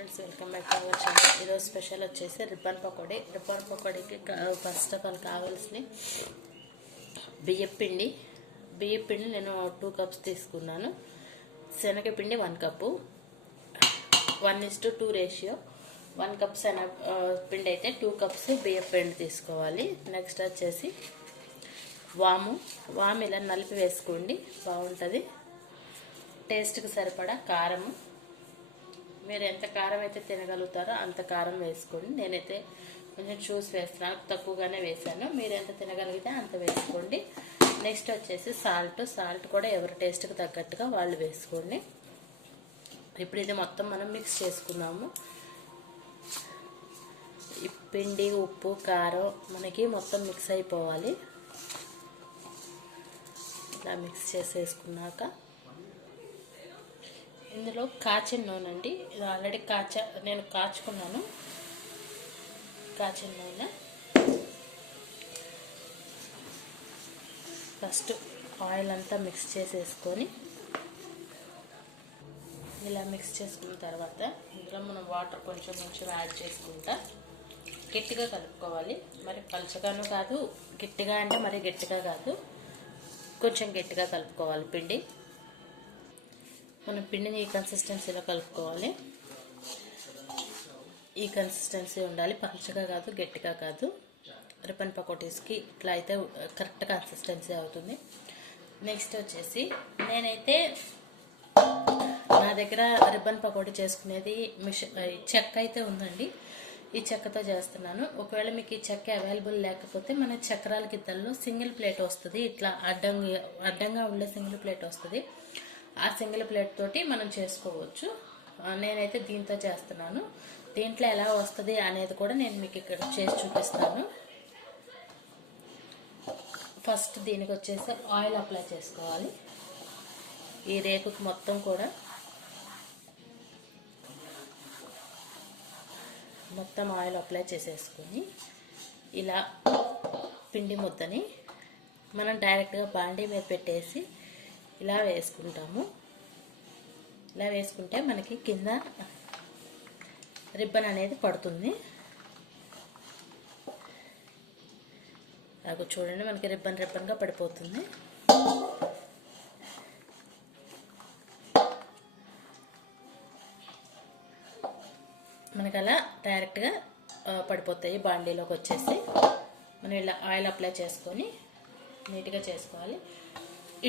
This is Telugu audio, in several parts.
Friends welcome back to our channel ఈరోజు స్పెషల్ వచ్చేసి రిబ్బన్ పకోడీ. రిబ్బన్ పకోడీకి ఫస్ట్ ఆఫ్ ఆల్ కావాల్సిన బియ్యపిండి బియ్యపిండి పిండి. నేను టూ కప్స్ తీసుకున్నాను. శనగపిండి one cup one is to two ratio one cup శనగ పిండి అయితే టూ కప్స్ బియ్యపిండి తీసుకోవాలి. నెక్స్ట్ వచ్చేసి వాము. వాము ఇలా నలిపి వేసుకోండి. బాగుంటుంది. టేస్ట్కి సరిపడా కారము. మీరు ఎంత కారం అయితే తినగలుగుతారో అంత కారం వేసుకోండి. నేనైతే కొంచెం చూసి వేస్తున్నాను తక్కువగానే వేసాను మీరు ఎంత తినగలిగితే అంత వేసుకోండి. నెక్స్ట్ వచ్చేసి సాల్ట్ సాల్ట్ కూడా ఎవరి టేస్ట్కి తగ్గట్టుగా వాళ్ళు వేసుకోండి. ఇప్పుడు ఇది మొత్తం మనం మిక్స్ చేసుకున్నాము. ఈ పిండి ఉప్పు కారం మనకి మొత్తం మిక్స్ అయిపోవాలి. ఇలా మిక్స్ చేసేసుకున్నాక ఇందులో కాచిన నూనె అండి ఇది ఆల్రెడీ కాచ నేను కాచుకున్నాను. కాచిన నూనె ఫస్ట్ ఆయిల్ అంతా మిక్స్ చేసేసుకొని ఇలా మిక్స్ చేసుకున్న తర్వాత ఇందులో మనం వాటర్ కొంచెం కొంచెం యాడ్ చేసుకుంటా గట్టిగా కలుపుకోవాలి. మరి పలుచగాను కాదు గట్టిగా అంటే మరి గట్టిగా కాదు. కొంచెం గట్టిగా కలుపుకోవాలి పిండి. మనం పిండిని ఈ కన్సిస్టెన్సీలో కలుపుకోవాలి. ఈ కన్సిస్టెన్సీ ఉండాలి. పలుచగా కాదు గట్టిగా కాదు. రిబ్బన్ పకోటీస్కి ఇట్లా అయితే కరెక్ట్ కన్సిస్టెన్సీ అవుతుంది. నెక్స్ట్ వచ్చేసి నేనైతే నా దగ్గర రిబ్బన్ పకోడీ చేసుకునేది మిషన్ చెక్క అయితే ఉందండి. ఈ చెక్కతో చేస్తున్నాను. ఒకవేళ మీకు ఈ చెక్క అవైలబుల్ లేకపోతే మన చక్రాల గిద్దల్లో సింగిల్ ప్లేట్ వస్తుంది. ఇట్లా అడ్డంగా అడ్డంగా ఉండే సింగిల్ ప్లేట్ వస్తుంది. ఆ సింగిల్ ప్లేట్ తోటి మనం చేసుకోవచ్చు. నేనైతే దీంతో చేస్తున్నాను. దీంట్లో ఎలా వస్తుంది అనేది కూడా నేను మీకు ఇక్కడ చేసి చూపిస్తాను. ఫస్ట్ దీనికి వచ్చేసి ఆయిల్ అప్లై చేసుకోవాలి. ఈ రేపుకి మొత్తం కూడా మొత్తం ఆయిల్ అప్లై చేసేసుకొని ఇలా పిండి ముద్దని మనం డైరెక్ట్గా బాండీ మీద పెట్టేసి ఇలా వేసుకుంటాము. ఇలా వేసుకుంటే మనకి కింద రిబ్బన్ అనేది పడుతుంది. నాకు చూడండి మనకి రిబ్బన్ రిబ్బన్గా పడిపోతుంది. మనకి అలా డైరెక్ట్గా పడిపోతాయి బాండీలోకి వచ్చేసి. మనం ఇలా ఆయిల్ అప్లై చేసుకొని నీట్గా చేసుకోవాలి.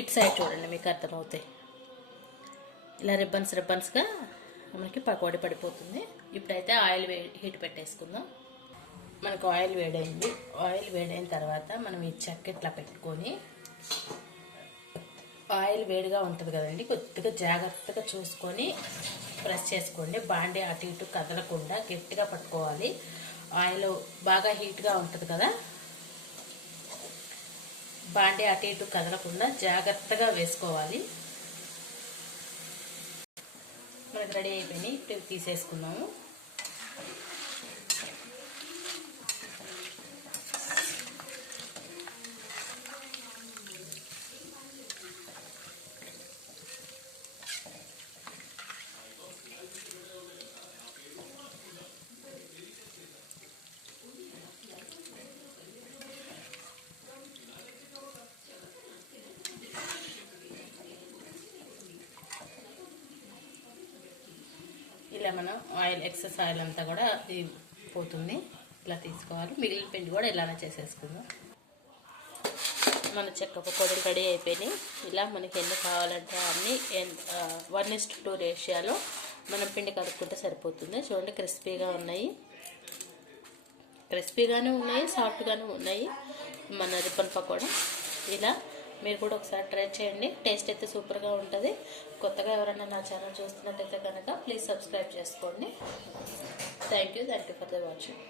ఇటు సైడ్ చూడండి మీకు అర్థమవుతాయి ఇలా రిబ్బన్స్ రిబ్బన్స్గా మనకి పకోడీ పడిపోతుంది. ఇప్పుడైతే ఆయిల్ వే హీట్ పెట్టేసుకుందాం. మనకు ఆయిల్ వేడైంది. ఆయిల్ వేడైన తర్వాత మనం ఈ చెక్క ఇట్లా పెట్టుకొని ఆయిల్ వేడిగా ఉంటుంది కదండి కొద్దిగా జాగ్రత్తగా చూసుకొని ప్రెస్ చేసుకోండి. బాండి అటు ఇటు కదలకుండా గట్టిగా పట్టుకోవాలి. ఆయిల్ బాగా హీట్గా ఉంటుంది కదా. బాండి అటు ఇటు కదలకుండా జాగ్రత్తగా వేసుకోవాలి. మనకి రెడీ అయిపోయినాయి. ఇప్పుడు తీసేసుకున్నాము. ఇలా మనం ఆయిల్ ఎక్సెస్ ఆయిల్ అంతా కూడా పోతుంది. ఇలా తీసుకోవాలి. మిగిలిన పిండి కూడా ఇలానే చేసేసుకుందాం. మన చెక్క పకోడీలు రెడీ అయిపోయినాయి. ఇలా మనకి ఎన్ని కావాలంటే అన్ని వన్ ఇస్ టూ రేషియాలో మనం పిండి కలుపుకుంటే సరిపోతుంది. చూడండి క్రిస్పీగా ఉన్నాయి. క్రిస్పీగానే ఉన్నాయి సాఫ్ట్గానే ఉన్నాయి. మన రిబ్బన్ పకోడా. ఇలా మీరు కూడా ఒకసారి ట్రై చేయండి. టేస్ట్ అయితే సూపర్గా ఉంటుంది. కొత్తగా ఎవరైనా నా ఛానల్ చూస్తున్నట్టయితే కనుక ప్లీజ్ సబ్స్క్రైబ్ చేసుకోండి. Thank you thank you for the watching